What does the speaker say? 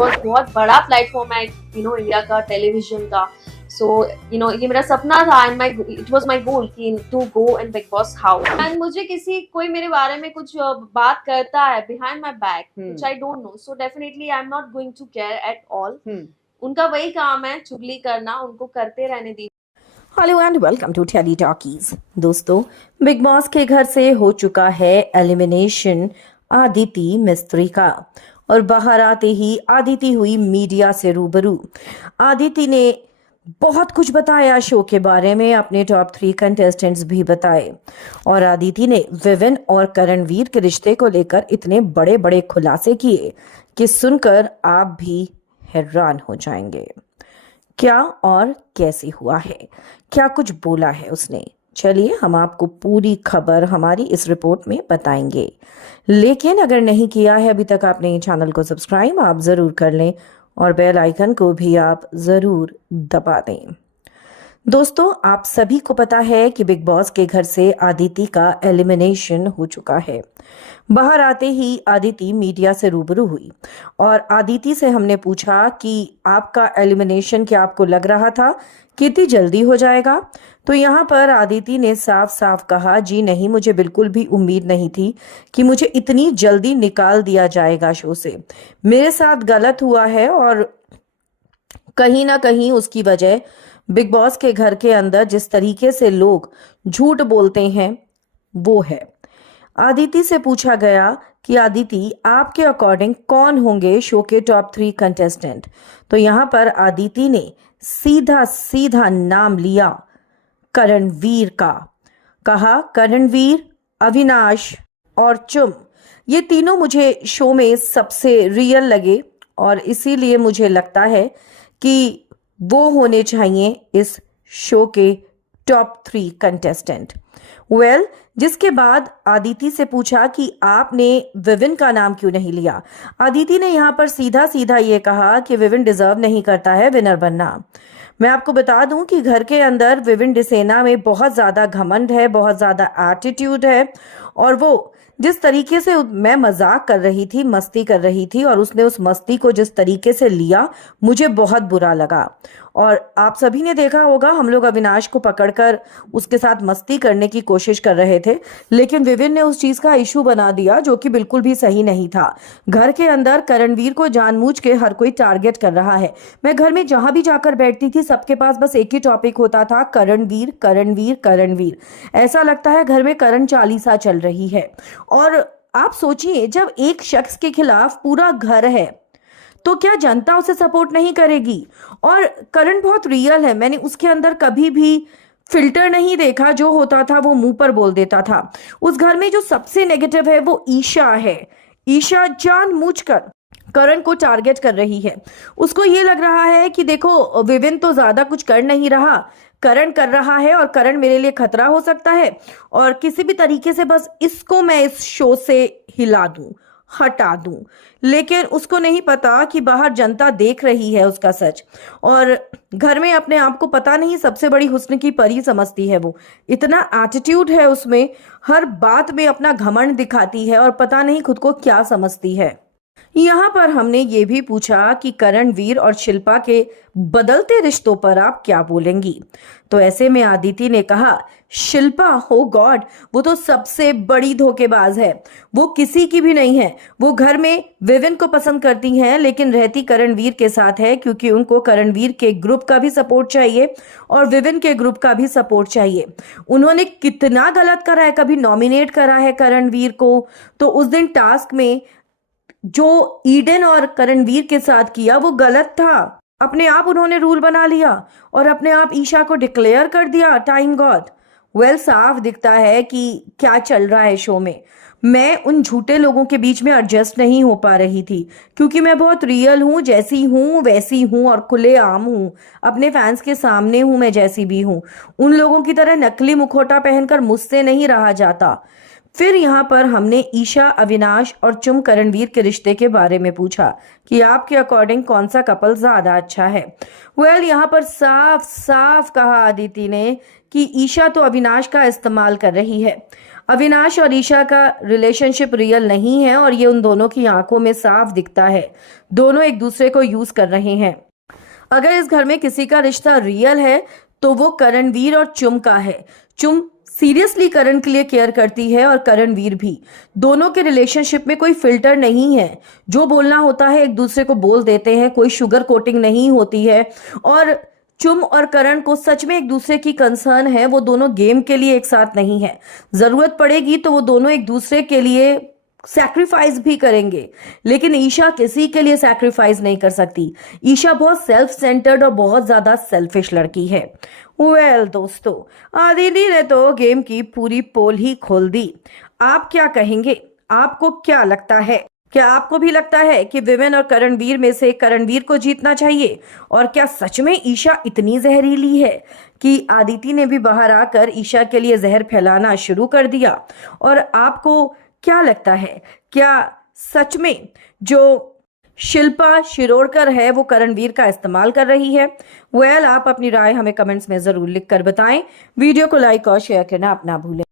Boss बहुत बड़ा platform है इंडिया का टेलीविजन का। सो ये मेरा सपना था and it was my goal कि to go in Bigg Boss house. And मुझे कोई मेरे बारे में कुछ बात करता है behind my back which I don't know, so definitely I am not going to care at all. उनका वही काम है चुगली करना, उनको करते रहने दी। Hello and welcome to Tele Talkies. दोस्तों, बिग बॉस के घर से हो चुका है एलिमिनेशन आदिति मिस्त्री का, और बाहर आते ही आदिति हुई मीडिया से रूबरू। आदिति ने बहुत कुछ बताया शो के बारे में, अपने टॉप 3 कंटेस्टेंट्स भी बताए, और आदिति ने विविन और करणवीर के रिश्ते को लेकर इतने बड़े बड़े खुलासे किए कि सुनकर आप भी हैरान हो जाएंगे। क्या और कैसे हुआ है, क्या कुछ बोला है उसने, चलिए हम आपको पूरी खबर हमारी इस रिपोर्ट में बताएंगे। लेकिन अगर नहीं किया है अभी तक आपने चैनल को सब्सक्राइब, आप ज़रूर कर लें और बेल आइकन को भी आप ज़रूर दबा दें। दोस्तों, आप सभी को पता है कि बिग बॉस के घर से आदिति का एलिमिनेशन हो चुका है। बाहर आते ही आदिति मीडिया से रूबरू हुई और आदिति से हमने पूछा कि आपका एलिमिनेशन क्या आपको लग रहा था कि इतनी जल्दी हो जाएगा? तो यहाँ पर आदिति ने साफ साफ कहा, जी नहीं, मुझे बिल्कुल भी उम्मीद नहीं थी कि मुझे इतनी जल्दी निकाल दिया जाएगा शो से। मेरे साथ गलत हुआ है और कहीं ना कहीं उसकी वजह बिग बॉस के घर के अंदर जिस तरीके से लोग झूठ बोलते हैं वो है। आदिति से पूछा गया कि आदिति, आपके अकॉर्डिंग कौन होंगे शो के टॉप 3 कंटेस्टेंट? तो यहाँ पर आदिति ने सीधा सीधा नाम लिया करणवीर का। कहा, करणवीर, अविनाश और चुम, ये तीनों मुझे शो में सबसे रियल लगे और इसीलिए मुझे लगता है कि वो होने चाहिए इस शो के टॉप 3 कंटेस्टेंट। जिसके बाद आदिति से पूछा कि आपने विविन का नाम क्यों नहीं लिया? आदिति ने यहाँ पर सीधा सीधा ये कहा कि विविन डिजर्व नहीं करता है विनर बनना। मैं आपको बता दूं कि घर के अंदर विविन डिसेना में बहुत ज़्यादा घमंड है, बहुत ज़्यादा एटीट्यूड है, और वो जिस तरीके से मैं मजाक कर रही थी, मस्ती कर रही थी, और उसने उस मस्ती को जिस तरीके से लिया, मुझे बहुत बुरा लगा। और आप सभी ने देखा होगा, हम लोग अविनाश को पकड़कर उसके साथ मस्ती करने की कोशिश कर रहे थे, लेकिन विविन ने उस चीज़ का इशू बना दिया जो कि बिल्कुल भी सही नहीं था। घर के अंदर करणवीर को जानबूझ के हर कोई टारगेट कर रहा है। मैं घर में जहां भी जाकर बैठती थी, सबके पास बस एक ही टॉपिक होता था, करणवीर करणवीर करणवीर। ऐसा लगता है घर में करण चालीसा चल रही है। और आप सोचिए, जब एक शख्स के खिलाफ पूरा घर है तो क्या जनता उसे सपोर्ट नहीं करेगी? और करण बहुत रियल है, मैंने उसके अंदर कभी भी फिल्टर नहीं देखा, जो होता था वो मुंह पर बोल देता था। उस घर में जो सबसे नेगेटिव है वो ईशा है। ईशा जानबूझकर करण को टारगेट कर रही है। उसको ये लग रहा है कि देखो, विविन तो ज्यादा कुछ कर नहीं रहा, करण कर रहा है और करण मेरे लिए खतरा हो सकता है, और किसी भी तरीके से बस इसको मैं इस शो से हिला दूं, हटा दूं। लेकिन उसको नहीं पता कि बाहर जनता देख रही है उसका सच, और घर में अपने आप को पता नहीं सबसे बड़ी हुस्न की परी समझती है। वो इतना एटीट्यूड है उसमें, हर बात में अपना घमंड दिखाती है और पता नहीं खुद को क्या समझती है। यहाँ पर हमने ये भी पूछा कि करणवीर और शिल्पा के बदलते रिश्तों पर आप क्या बोलेंगी? तो ऐसे में आदिति ने कहा, शिल्पा, हो गॉड, वो तो सबसे बड़ी धोखेबाज है। वो किसी की भी नहीं है। वो घर में विविन को पसंद करती हैं लेकिन रहती करणवीर के साथ है, क्योंकि उनको करणवीर के ग्रुप का भी सपोर्ट चाहिए और विविन के ग्रुप का भी सपोर्ट चाहिए। उन्होंने कितना गलत करा है, कभी नॉमिनेट करा है करणवीर को, तो उस दिन टास्क में जो ईडन और करणवीर के साथ किया वो गलत था। अपने आप उन्होंने रूल बना लिया और अपने आप ईशा को डिक्लेयर कर दिया टाइम गॉड। साफ दिखता है कि क्या चल रहा है शो में। मैं उन झूठे लोगों के बीच में एडजस्ट नहीं हो पा रही थी, क्योंकि मैं बहुत रियल हूँ, जैसी हूँ वैसी हूँ और खुलेआम हूँ, अपने फैंस के सामने हूँ मैं जैसी भी हूँ। उन लोगों की तरह नकली मुखौटा पहनकर मुझसे नहीं रहा जाता। फिर यहाँ पर हमने ईशा, अविनाश और चुम करणवीर के रिश्ते के बारे में पूछा कि आपके अकॉर्डिंग कौन सा कपल ज्यादा अच्छा है। यहाँ पर साफ साफ कहा आदिति ने कि ईशा तो अविनाश का इस्तेमाल कर रही है। अविनाश और ईशा का रिलेशनशिप रियल नहीं है और ये उन दोनों की आंखों में साफ दिखता है। दोनों एक दूसरे को यूज कर रहे हैं। अगर इस घर में किसी का रिश्ता रियल है तो वो करणवीर और चुम का है। चुम सीरियसली करण के लिए केयर करती है और करणवीर भी। दोनों के रिलेशनशिप में कोई फिल्टर नहीं है। जो बोलना होता है एक दूसरे को बोल देते हैं, कोई शुगर कोटिंग नहीं होती है। और चुम और करण को सच में एक दूसरे की कंसर्न है। वो दोनों गेम के लिए एक साथ नहीं है। जरूरत पड़ेगी तो वो दोनों एक दूसरे के लिए सैक्रिफाइस भी करेंगे, लेकिन ईशा किसी के लिए सैक्रिफाइस नहीं कर सकती। ईशा बहुत सेल्फ सेंटर्ड और बहुत ज्यादा सेल्फिश लड़की है। दोस्तों, आदिति ने तो गेम की पूरी पोल ही खोल दी। आप क्या कहेंगे? आपको क्या लगता है? क्या आपको भी लगता है कि विवेन और करणवीर में से करणवीर को जीतना चाहिए? और क्या सच में ईशा इतनी जहरीली है कि आदिति ने भी बाहर आकर ईशा के लिए जहर फैलाना शुरू कर दिया? और आपको क्या लगता है, क्या सच में जो शिल्पा शिरोडकर है वो करणवीर का इस्तेमाल कर रही है? आप अपनी राय हमें कमेंट्स में जरूर लिखकर बताएं। वीडियो को लाइक और शेयर करना अपना भूलें।